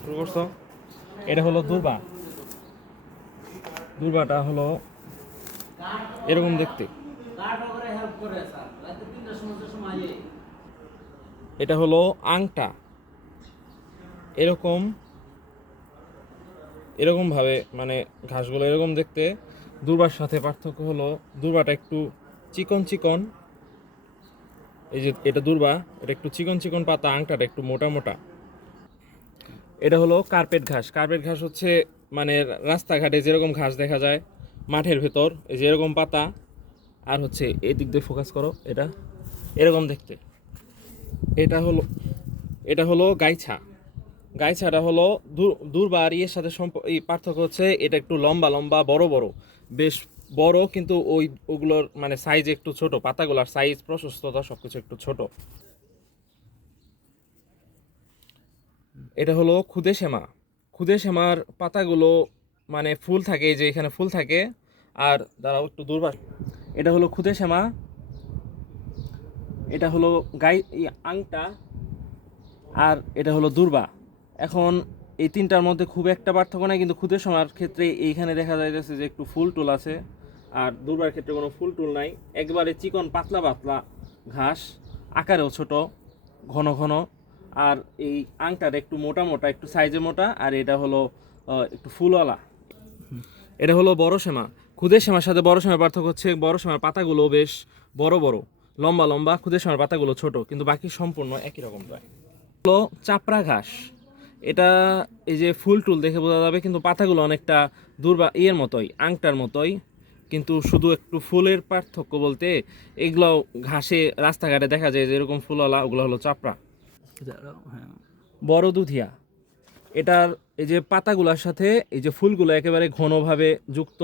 শুরু করছো। এটা হলো দূর্বা। দূর্বাটা হলো এরকম দেখতে। এটা হলো আংটা। এরকম এরকম ভাবে মানে ঘাসগুলো এরকম দেখতে। দূর্বার সাথে পার্থক্য হলো দূর্বাটা একটু চিকন চিকন। এই যে এটা দূর্বা, এটা একটু চিকন চিকন পাতা, আংটাটা একটু মোটা মোটা। এটা হলো কার্পেট ঘাস। কার্পেট ঘাস হচ্ছে মানে রাস্তাঘাটে যেরকম ঘাস দেখা যায় মাঠের ভেতর, এই যে এরকম পাতা। আর হচ্ছে এই দিক দিয়ে ফোকাস করো, এটা এরকম দেখতে। এটা হলো এটা হলো গাইছা। গাইছাটা হলো দূর্বা আর ইয়ের সাথে এই পার্থক্য হচ্ছে এটা একটু লম্বা লম্বা বড় বড়, বেশ বড়, কিন্তু ওগুলোর মানে সাইজ একটু ছোট, পাতাগুলোর সাইজ প্রশস্ততা সবকিছু একটু ছোট। এটা হলো খুদে শ্যামা। খুদে শ্যামার পাতাগুলো মানে ফুল থাকে, এই যে এখানে ফুল থাকে। আর দাঁড়াও একটু দূর্বা। এটা হলো খুদে শ্যামা। এটা হলো আংটা। আর এটা হলো দূর্বা। এখন এই তিনটার মধ্যে খুব একটা পার্থক্য নাই, কিন্তু খুদে শ্যামার ক্ষেত্রে এইখানে দেখা যাইতেছে যে একটু ফুল টুল আছে। আর দূর্বার ক্ষেত্রে কোনো ফুল টুল নাই, একবারে চিকন পাতলা পাতলা ঘাস, আকারেও ছোট, ঘন ঘন। আর এই আংটার একটু মোটা মোটা, একটু সাইজে মোটা। আর এটা হলো একটু ফুলওয়ালা। এটা হলো বড় শ্যামা। খুদে শ্যামার সাথে বড় শ্যামার পার্থক্য হচ্ছে বড় শ্যামার পাতাগুলো বেশ বড় বড়, লম্বা লম্বা। খুদে শ্যামার পাতাগুলো ছোট, কিন্তু বাকি সম্পূর্ণ একই রকম প্রায়। হলো চাপড়া ঘাস। এটা এই যে ফুল টুল দেখে বোঝা যাবে, কিন্তু পাতাগুলো অনেকটা ইয়ের মতোই, আংটার মতোই। কিন্তু শুধু একটু ফুলের পার্থক্য বলতে এগুলো ঘাসে রাস্তাঘাটে দেখা যায় যে এরকম ফুলওয়ালা, ওগুলো হলো চাপড়া। বড় দুধিয়া। এটার এই যে পাতাগুলোর সাথে এই যে ফুলগুলো একেবারে ঘনভাবে যুক্ত।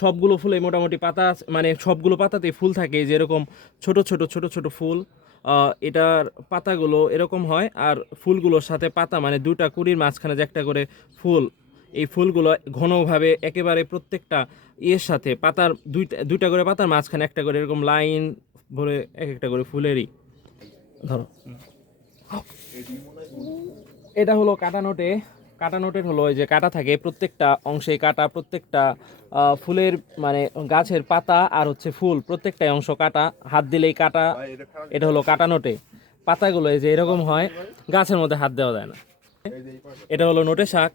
সবগুলো ফুলে মোটামুটি পাতা মানে সবগুলো পাতাতেই ফুল থাকে, যে এরকম ছোট ছোট ছোট ছোট ফুল। এটার পাতাগুলো এরকম হয়, আর ফুলগুলোর সাথে পাতা মানে দুটা কুড়ির মাঝখানে যে একটা করে ফুল। এই ফুলগুলো ঘনভাবে একেবারে প্রত্যেকটা ইয়ের সাথে পাতার দুইটা দুইটা করে পাতার মাঝখানে একটা করে এরকম লাইন ভরে এক একটা করে ফুলেরই। ধরো এটা হলো কাটা নোটে। কাটা নোটের হলো ওই যে কাটা থাকে প্রত্যেকটা অংশে, কাটা প্রত্যেকটা ফুলের মানে গাছের পাতা আর হচ্ছে ফুল প্রত্যেকটাই অংশ কাটা, হাত দিলেই কাটা। এটা হলো কাটা নোটে। পাতাগুলো এই যে এরকম হয়, গাছের মধ্যে হাত দেওয়া যায় না। এটা হলো নোটে শাক।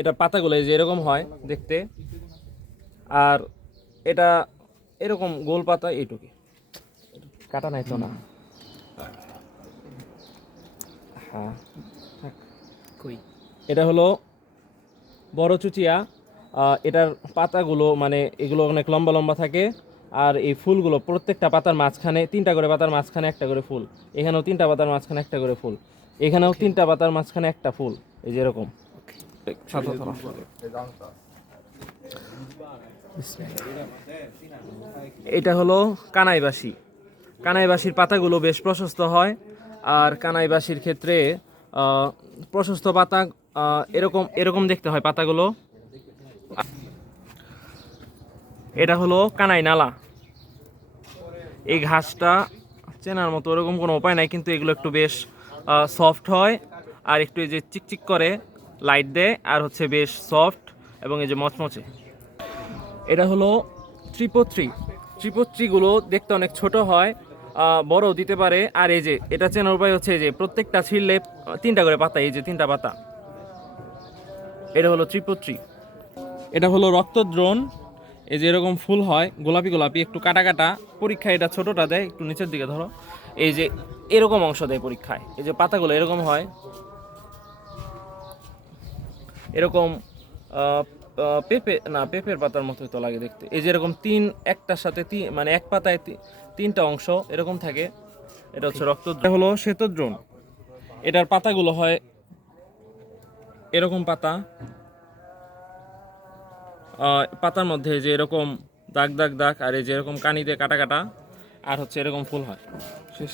এটা পাতাগুলো এই যে এরকম হয় দেখতে। আর এটা এরকম গোল পাতা, এইটুকু। কাটা নাই তো না। হ্যাঁ, কই। এটা হলো বড় চুচিয়া। এটার পাতাগুলো মানে এগুলো অনেক লম্বা লম্বা থাকে। আর এই ফুলগুলো প্রত্যেকটা পাতার মাঝখানে তিনটা করে, পাতার মাঝখানে একটা করে ফুল। এখানেও তিনটা পাতার মাঝখানে একটা করে ফুল। এখানেও তিনটা পাতার মাঝখানে একটা ফুল, এই যে এরকম। এটা হলো কানাইবাসী। কানাইবাসীর পাতাগুলো বেশ প্রশস্ত হয়। আর কানাইবাসীর ক্ষেত্রে প্রশস্ত পাতা এরকম এরকম দেখতে হয় পাতাগুলো। এটা হলো কানাই নালা। এই ঘাসটা চেনার মতো ওরকম কোনো উপায় নাই, কিন্তু এগুলো একটু বেশ সফট হয়। আর একটু এই যে চিকচিক করে লাইট দেয়, আর হচ্ছে বেশ সফট এবং এই যে মচমচে। এটা হলো ত্রিপত্রী। ত্রিপত্রীগুলো দেখতে অনেক ছোট হয়, বড় দিতে পারে। আর এই যে এটা চেনার উপায় হচ্ছে এই যে প্রত্যেকটা ছিঁড়লে তিনটা করে পাতা, এই যে তিনটা পাতা। এটা হলো ত্রিপত্রী। এটা হলো রক্তদ্রোণ। এই যে এরকম ফুল হয় গোলাপি গোলাপি, একটু কাটা কাটা। পরীক্ষায় এটা ছোটটা দেয়, একটু নিচের দিকে ধরো। এই যে এরকম অংশ দেয় পরীক্ষায়, এই যে পাতাগুলো এরকম হয়, এরকম পেঁপে না, পেঁপের পাতার মতোই তো লাগে দেখতে। এই যে এরকম একটার সাথে মানে এক পাতায় তিনটা অংশ এরকম থাকে। এটা হচ্ছে রক্তদ্রোণ। হলো শ্বেতদ্রোণ। এটার পাতাগুলো হয় এরকম পাতা। পাতার মধ্যে যে এরকম দাগ দাগ দাগ, আর এই যে এরকম কানি দিয়ে কাটা কাটা, আর হচ্ছে এরকম ফুল হয়। শেষ।